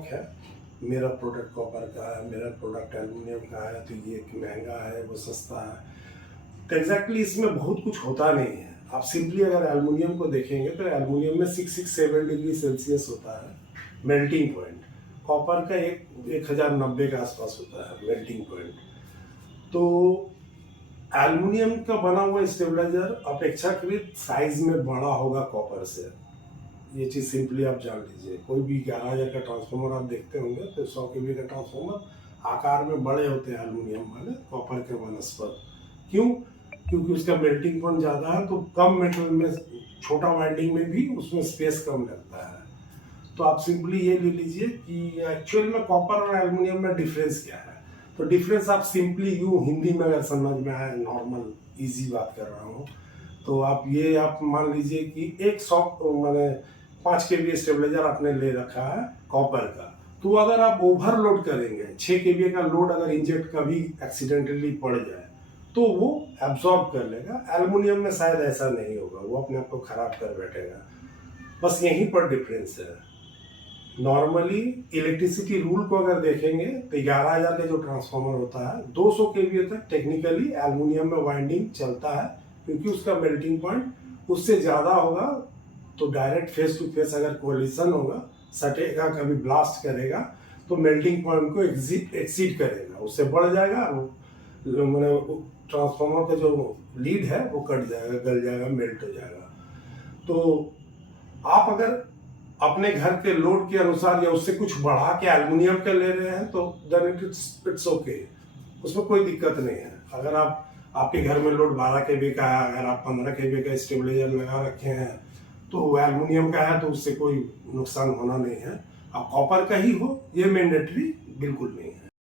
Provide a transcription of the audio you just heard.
शौक है, मेरा प्रोडक्ट कॉपर का है, मेरा प्रोडक्ट एल्युमिनियम का है, तो ये महंगा है, वो सस्ता है। तो एग्जैक्टली इसमें बहुत कुछ होता नहीं है। आप सिंपली अगर एल्युमिनियम को देखेंगे तो एल्युमिनियम में 667 डिग्री सेल्सियस होता है मेल्टिंग पॉइंट। कॉपर का 1090 के आसपास होता है मेल्टिंग पॉइंट। तो एल्युमिनियम का बना हुआ स्टेबलाइजर अपेक्षाकृत साइज में बड़ा होगा कॉपर से। ये चीज़ सिंपली आप जान लीजिए। कोई भी 11,000 का ट्रांसफार्मर आप देखते होंगे तो 100 kV का ट्रांसफार्मर आकार में बड़े होते हैं एल्युमिनियम वाले कॉपर के बनस्पत। क्यों? क्योंकि उसका मेल्टिंग पॉइंट ज़्यादा है, तो कम मेटल में छोटा वाइंडिंग में भी उसमें स्पेस कम लगता है। तो आप सिंपली ये ले लीजिए कि एक्चुअल में कॉपर और एल्युमिनियम में डिफरेंस क्या है। तो डिफरेंस आप सिंपली यूँ हिंदी में अगर समझ में आए, नॉर्मल इजी बात कर रहा हूँ, तो आप मान लीजिए कि एक 100 मैंने 5 kV स्टेबलाइजर आपने ले रखा है कॉपर का, तो अगर आप ओवरलोड करेंगे 6 kV का लोड अगर इंजेक्ट कभी एक्सीडेंटली पड़ जाए तो वो एब्जॉर्ब कर लेगा। एल्युमिनियम में शायद ऐसा नहीं होगा, वो अपने आप को खराब कर बैठेगा। बस यहीं पर डिफरेंस है। नॉर्मली इलेक्ट्रिसिटी रूल को अगर देखेंगे तो 11,000 का जो ट्रांसफार्मर होता है 200 kV तक टेक्निकली एल्युमिनियम में वाइंडिंग चलता है, क्योंकि उसका मेल्टिंग पॉइंट उससे ज़्यादा होगा। तो डायरेक्ट फेस टू फेस अगर कोलिशन होगा, सटेगा, कभी ब्लास्ट करेगा तो मेल्टिंग पॉइंट को एक्सीड करेगा, उससे बढ़ जाएगा। मैंने ट्रांसफार्मर का जो लीड है वो कट जाएगा, गल जाएगा, मेल्ट हो जाएगा। तो आप अगर अपने घर के लोड के अनुसार या उससे कुछ बढ़ा के एल्युमिनियम के ले रहे हैं तो देन इट्स ओके, उसमें कोई दिक्कत नहीं है। अगर आपके घर में लोड 12 kV का है, अगर आप 15 kV का स्टेबलाइजर लगा रखे हैं तो एल्युमिनियम का है तो उससे कोई नुकसान होना नहीं है। अब कॉपर का ही हो ये मैंडेटरी बिल्कुल नहीं।